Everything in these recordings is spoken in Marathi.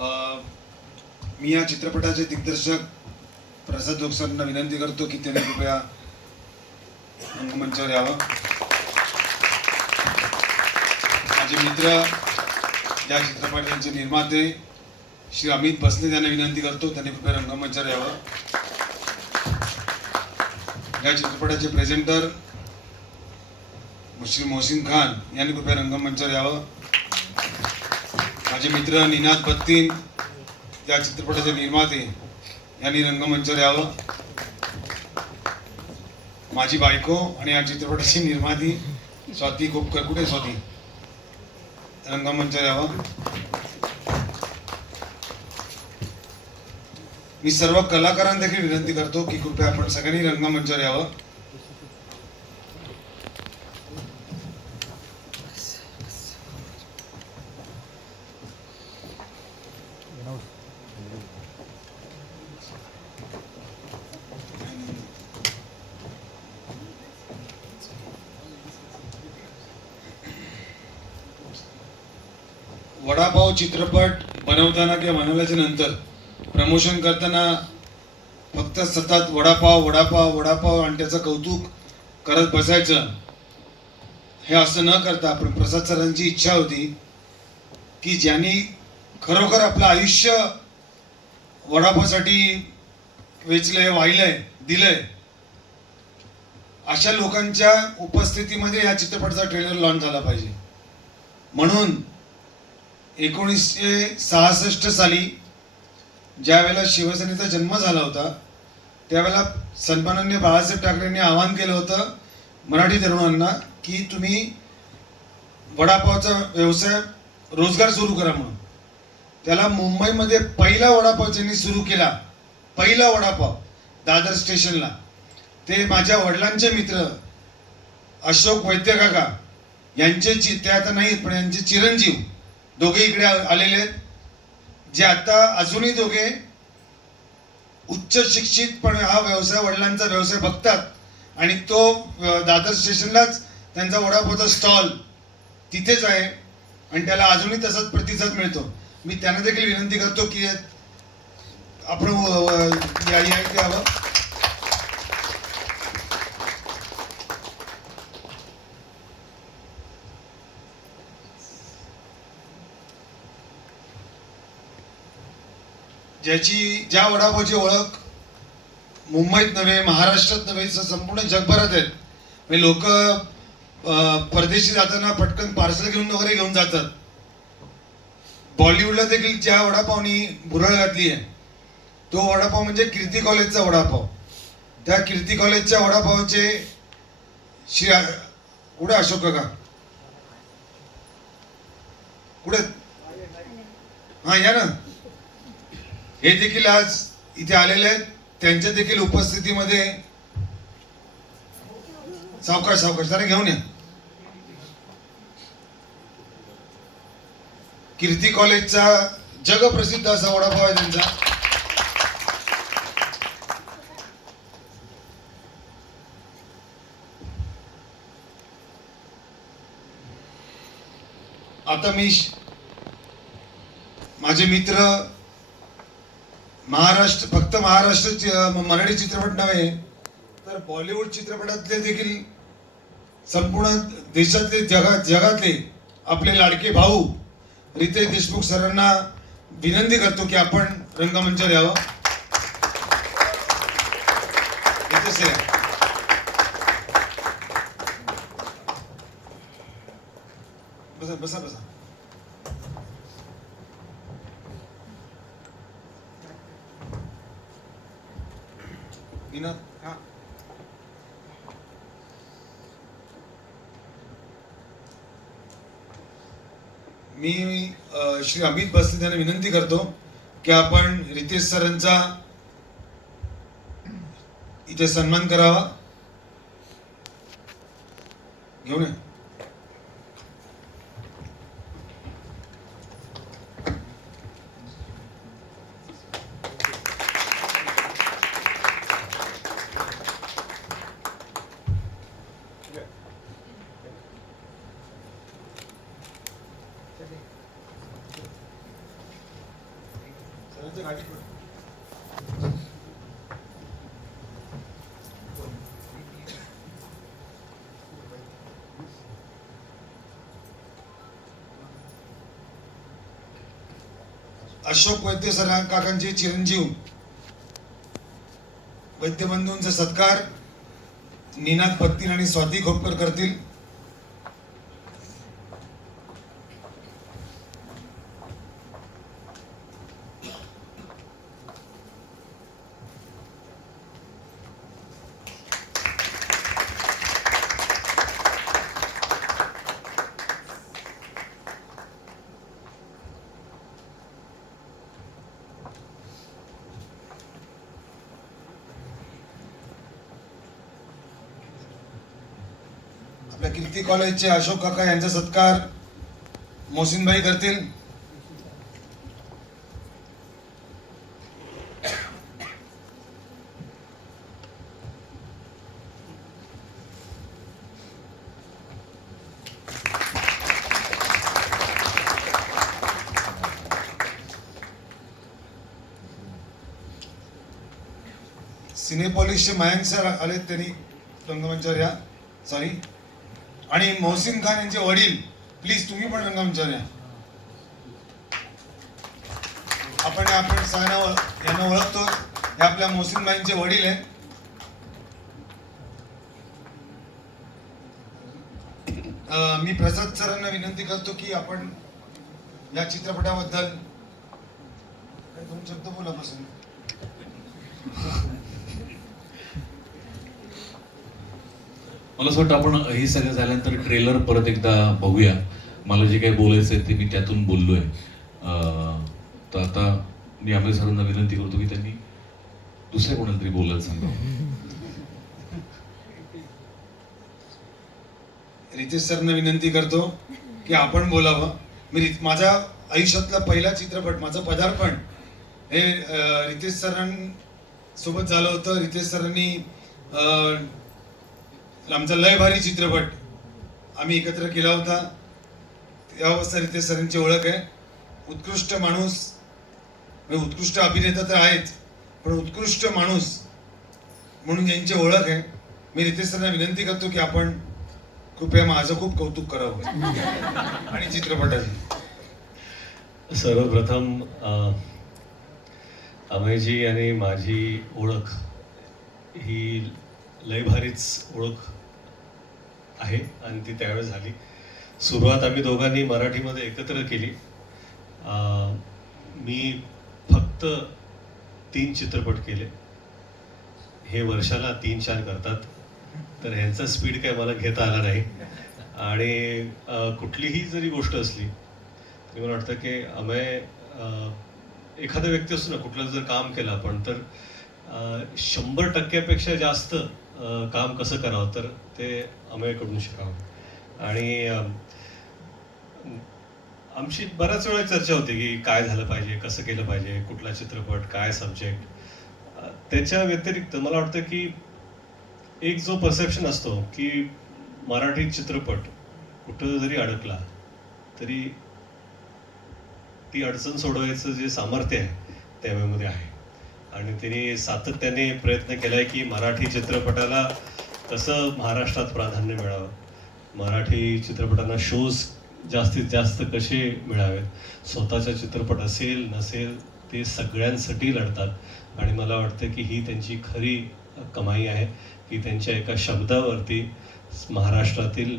मी या चित्रपटाचे दिग्दर्शक प्रसाद जोगसांना विनंती करतो की त्यांनी कृपया रंगमंचावर यावं. माझे मित्र या चित्रपटांचे निर्माते श्री अमित बसने त्यांना विनंती करतो त्यांनी कृपया रंगमंचावर यावं. या चित्रपटाचे प्रेझेंटर श्री मोहसिन खान यांनी कृपया रंगमंचावर यावं. माझे मित्र निनाद बत्तीन या चित्रपटाचे निर्माते यांनी रंगमंचावर यावं. माझी बायको आणि या चित्रपटाची निर्माती स्वाती गोपकर कुठे स्वाती? रंगमंचावर यावं. मी सर्व कलाकारांना देखील विनंती करतो की कृपया आपण सगळ्यांनी रंगमंचावर यावं वडापाव चित्रपट बनवताना किंवा बनवल्याच्या नंतर प्रमोशन करताना फक्त सतत वडापाव वडापाव वडापाव आणि त्याचं कौतुक करत बसायचं हे असं न करता पण प्रसाद सरांची इच्छा होती की ज्यांनी खरोखर आपलं आयुष्य वडापावसाठी वेचलंय वाहिलंय दिलंय अशा लोकांच्या उपस्थितीमध्ये या चित्रपटाचा ट्रेलर लॉन्च झाला पाहिजे. म्हणून एकोणीसशे सहासष्ट साली ज्यावेळेला शिवसेनेचा जन्म झाला होता त्यावेळेला सन्माननीय बाळासाहेब ठाकरेंनी आवाहन केलं होतं मराठी तरुणांना की तुम्ही वडापावचा व्यवसाय रोजगार सुरू करा म्हणून. त्याला मुंबईमध्ये पहिला वडापाव ज्यांनी सुरू केला पहिला वडापाव दादर स्टेशनला ते माझ्या वडिलांचे मित्र अशोक वैद्य काका यांचे चि ते आता नाहीत पण यांचे चिरंजीव दोघे इकडे आलेले आहेत. जे आता अजूनही दोघे उच्च शिक्षित पण हा व्यवसाय वडिलांचा व्यवसाय बघतात आणि तो दादर स्टेशनलाच त्यांचा वडापावचा स्टॉल तिथेच आहे आणि त्याला अजूनही तसाच प्रतिसाद मिळतो. मी त्यांना देखील विनंती करतो की आपण यावं. ज्याची ज्या वडापावची ओळख मुंबईत नव्हे महाराष्ट्रात नव्हे संपूर्ण जगभरात आहेत. म्हणजे लोक परदेशी जाताना पटकन पार्सल घेऊन वगैरे घेऊन जातात. बॉलिवूडला देखील ज्या वडापावनी भुरळ घातली आहे तो वडापाव म्हणजे कीर्ती कॉलेजचा वडापाव. त्या कीर्ती कॉलेजच्या वडापावचे श्री कुठे अशोक का कुठे हा या ना. हे देखील आज इथे आलेले आहेत. त्यांच्या देखील उपस्थितीमध्ये सावकाश सावकाश जरा घेऊन या. कीर्ती कॉलेजचा जगप्रसिद्ध असा वडापाव आहे त्यांचा. आता मी माझे मित्र महाराष्ट्र फक्त महाराष्ट्र मराठी चित्रपट नव्हे तर बॉलिवूड चित्रपटातले देखील संपूर्ण देशातले जगा जगातले आपले लाडके भाऊ रितेश देशमुख सरांना विनंती करतो की आपण रंगमंचावर यावं इथेच या. बसा बसा बसा नीना हा मी अ, श्री अमित बस्ते यांना विनंती करतो की आपण रितेश सरांचा इथे सन्मान करावा. घेऊन या. अशोक वैद्य सर काकांचे चिरंजीव वैद्यबंधूंचा सत्कार निनाद पत्तीन आणि स्वाती खोपकर करतील आपल्या कीर्ती कॉलेजचे अशोक काका यांचा सत्कार मोहसिनभाई करतील. सिनेपॉलिसचे मयांक सर आले त्यांनी रंगमंचावर या सॉरी आणि मोहसिन खान यांचे वडील प्लीज तुम्ही पण रंगमंचावर या आपण आपण सगळ्यांना यांना ओळखतो. हे आपल्या मोहसिन भाईंचे वडील आहेत. मी प्रसाद सरांना विनंती करतो की आपण या चित्रपटाबद्दल काही दोन शब्द बोला बसून मला असं वाटतं आपण हे सगळं झाल्यानंतर ट्रेलर परत एकदा बघूया. मला जे काही बोलायचं आहे ते मी त्यातून बोललोय. आहे तर आता मी आम्ही सरांना विनंती करतो की त्यांनी दुसऱ्या कोणाला तरी बोलायला सांगावं रितेश सरना विनंती करतो की आपण बोलावं. मी माझ्या आयुष्यातला पहिला चित्रपट माझं पदार्पण हे रितेश सरांसोबत झालं होतं. रितेश सरांनी अं, आमचा लय भारी चित्रपट. आम्ही एकत्र केला होता. त्यावस्था रितेश सरांची ओळख आहे. उत्कृष्ट माणूस. म्हणजे उत्कृष्ट अभिनेता तर आहेत पण उत्कृष्ट माणूस म्हणून ज्यांची ओळख आहे. मी रितेश सरांना विनंती करतो की आपण कृपया माझं खूप कौतुक करावं. आणि चित्रपटाचे सर्वप्रथम अभयजी आणि माझी ओळख ही लय भारीच ओळख आहे आणि ती त्यावेळेस झाली. सुरुवात आम्ही दोघांनी मराठीमध्ये एकत्र केली. मी फक्त तीन चित्रपट केले. हे वर्षाला तीन चार करतात. तर ह्यांचा स्पीड काय मला घेता आला नाही. आणि कुठलीही जरी गोष्ट असली तरी मला वाटतं की अमय एखादा व्यक्ती असतो ना कुठलं जर काम केलं आपण तर शंभर टक्क्यापेक्षा जास्त काम कसं करावं तर ते आम्हीकडून शिकावं. आणि आमची बऱ्याच वेळा चर्चा होती की काय झालं पाहिजे कसं केलं पाहिजे कुठला चित्रपट काय सब्जेक्ट त्याच्या व्यतिरिक्त मला वाटतं की एक जो परसेप्शन असतो की मराठी चित्रपट कुठं जरी अडकला तरी ती अडचण सोडवायचं जे सामर्थ्य आहे त्यावेळेमध्ये आहे. आणि त्यांनी सातत्याने प्रयत्न केलाय की मराठी चित्रपटाला कसं महाराष्ट्रात प्राधान्य मिळावं. मराठी चित्रपटांना शोज जास्तीत जास्त कसे मिळावेत? स्वतःचा चित्रपट असेल नसेल ते सगळ्यांसाठी लढतात. आणि मला वाटतं की ही त्यांची खरी कमाई आहे की त्यांच्या एका शब्दावरती महाराष्ट्रातील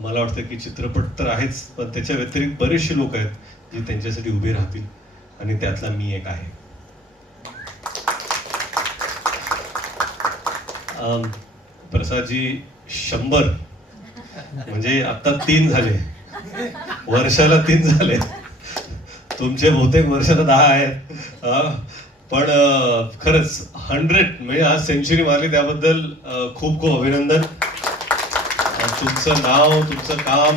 मला वाटतं की चित्रपट तर आहेच पण त्याच्या व्यतिरिक्त बरेचसे लोक आहेत जे त्यांच्यासाठी उभे राहतील. आणि त्यातला मी एक आहे. प्रसादजी शंभर. म्हणजे आता तीन झाले. वर्षाला तीन झाले. तुमचे बहुतेक वर्षाला दहा आहेत. पण खरंच हंड्रेड म्हणजे आज सेंचुरी मारली त्याबद्दल खूप खूप अभिनंदन. तुमचं नाव तुमचं काम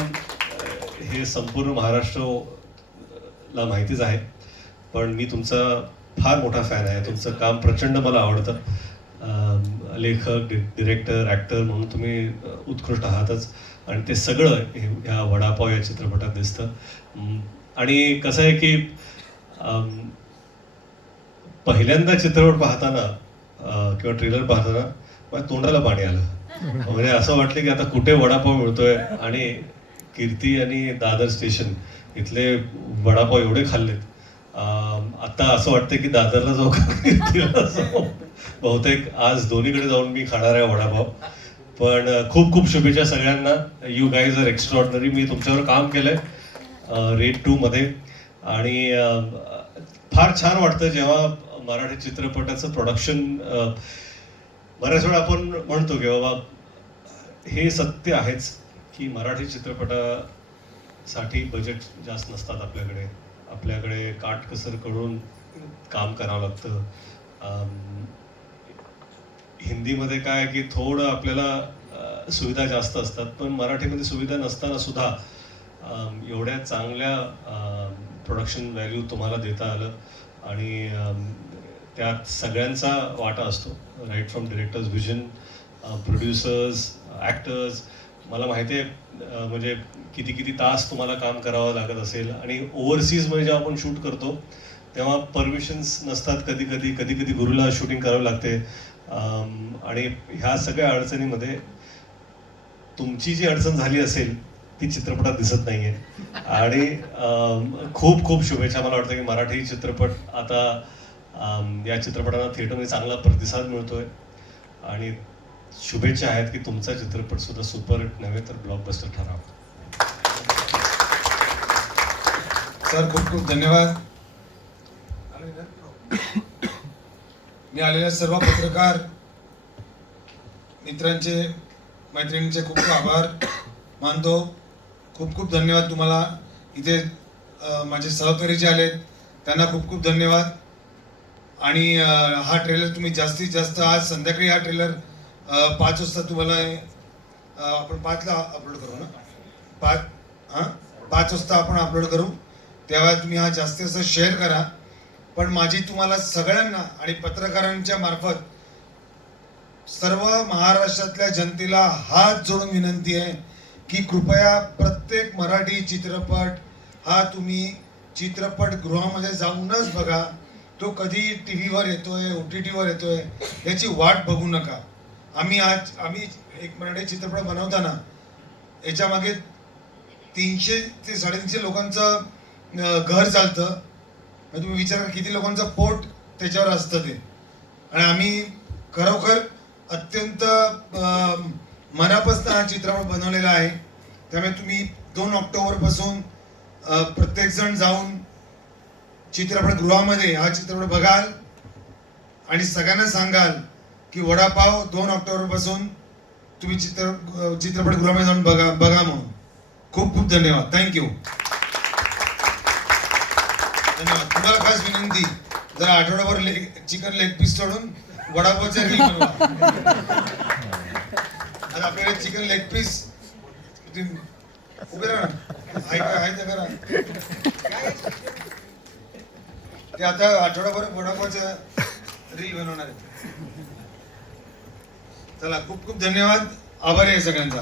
हे संपूर्ण महाराष्ट्रला माहितीच आहे. पण मी तुमचा फार मोठा फॅन आहे. तुमचं काम प्रचंड मला आवडतं. लेखक डिरेक्टर ॲक्टर म्हणून तुम्ही उत्कृष्ट आहातच. आणि ते सगळं हे- ह्या वडापाव या चित्रपटात दिसतं. आणि कसं आहे की पहिल्यांदा चित्रपट पाहताना किंवा ट्रेलर पाहताना माझ्या तोंडाला पाणी आलं. म्हणजे असं वाटलं की आता कुठे वडापाव मिळतोय? आणि कीर्ती आणि दादर स्टेशन इथले वडापाव एवढे खाल्लेत. आता असं वाटतं की दादरला जाऊ का? कीर्तीला जाऊ. बहुतेक आज दोन्हीकडे जाऊन मी खाणार आहे वडापाव. पण खूप खूप शुभेच्छा सगळ्यांना. यू गाईज आर एक्स्ट्रॉर्डनरी मी तुमच्यावर काम केलंय रेड टू मध्ये. आणि फार छान वाटतं जेव्हा मराठी चित्रपटाचं प्रोडक्शन बऱ्याच वेळा आपण म्हणतो की बाबा हे सत्य आहेच की मराठी चित्रपटासाठी बजेट जास्त नसतात आपल्याकडे. आपल्याकडे काटकसर करून काम करावं लागतं. हिंदीमध्ये काय आहे की थोडं आपल्याला सुविधा जास्त असतात पण मराठीमध्ये सुविधा नसताना सुद्धा एवढ्या चांगल्या प्रोडक्शन व्हॅल्यू तुम्हाला देता आलं आणि त्यात सगळ्यांचा वाटा असतो. Right from directors vision producers actors मला माहिती आहे म्हणजे किती किती तास तुम्हाला काम करावं लागत असेल आणि ओव्हरसीजमध्ये जेव्हा आपण शूट करतो तेव्हा परमिशन्स नसतात कधी कधी कधी कधी गुरुला शूटिंग करावं लागते. आणि ह्या सगळ्या अडचणीमध्ये तुमची जी अडचण झाली असेल ती चित्रपटात दिसत नाहीये. आणि खूप खूप शुभेच्छा. मला वाटतं की मराठी चित्रपट आता या चित्रपटाला थिएटरमध्ये चांगला प्रतिसाद मिळतोय. आणि शुभेच्छा आहेत की तुमचा चित्रपट सुद्धा सुपरहिट नव्हे तर ब्लॉकबस्टर ठरावा. सर खूप खूप धन्यवाद आले ना? मी आलेल्या सर्व पत्रकार मित्रांचे मैत्रिणींचे खूप खूप आभार मानतो. खूप खूप धन्यवाद तुम्हाला. इथे माझे सहकारी जे आलेत त्यांना खूप खूप धन्यवाद. आणि हा ट्रेलर तुम्ही जास्तीत जास्त आज संध्याकाळी हा ट्रेलर पाच वाजता तुम्हाला आपण पाचला अपलोड करू ना? पाच हां? पाच वाजता आपण अपलोड करू. तेव्हा तुम्ही हा जास्तीत जास्त शेअर करा. पण माझी तुम्हाला सगळ्यांना आणि पत्रकारांच्या मार्फत सर्व महाराष्ट्रातल्या जनतेला हात जोडून विनंती आहे की कृपया प्रत्येक मराठी चित्रपट हा तुम्ही चित्रपटगृहामध्ये जाऊनच बघा. तो कधी टी व्हीवर येतोय ओ टी टीवर येतोय याची वाट बघू नका. आम्ही आज आम्ही एक मराठी चित्रपट बनवताना याच्यामागे तीनशे ते साडेतीनशे लोकांचं घर चालतं. तुम्ही विचार किती लोकांचं पोट त्याच्यावर असतं ते. आणि आम्ही खरोखर अत्यंत मनापासून हा चित्रपट बनवलेला आहे. त्यामुळे तुम्ही दोन ऑक्टोबरपासून प्रत्येकजण जाऊन चित्रपटगृहामध्ये हा चित्रपट बघाल आणि सगळ्यांना सांगाल की वडापाव दोन ऑक्टोबरपासून तुम्ही चित्र चित्रपटगृहामध्ये जाऊन बघा बघा म्हणून. खूप खूप धन्यवाद. थँक्यू धन्यवाद तुम्हाला खास विनंती जरा आठवडाभर लेग चिकन लेग पीस सोडून वडापावच्या रील आज आपल्याकडे चिकन लेग पीस उभे राहा. करा. ते आता आठवडाभर वडापावच्या रील बनवणार आहेत. चला खूप खूप धन्यवाद. आभारी आहे सगळ्यांचा.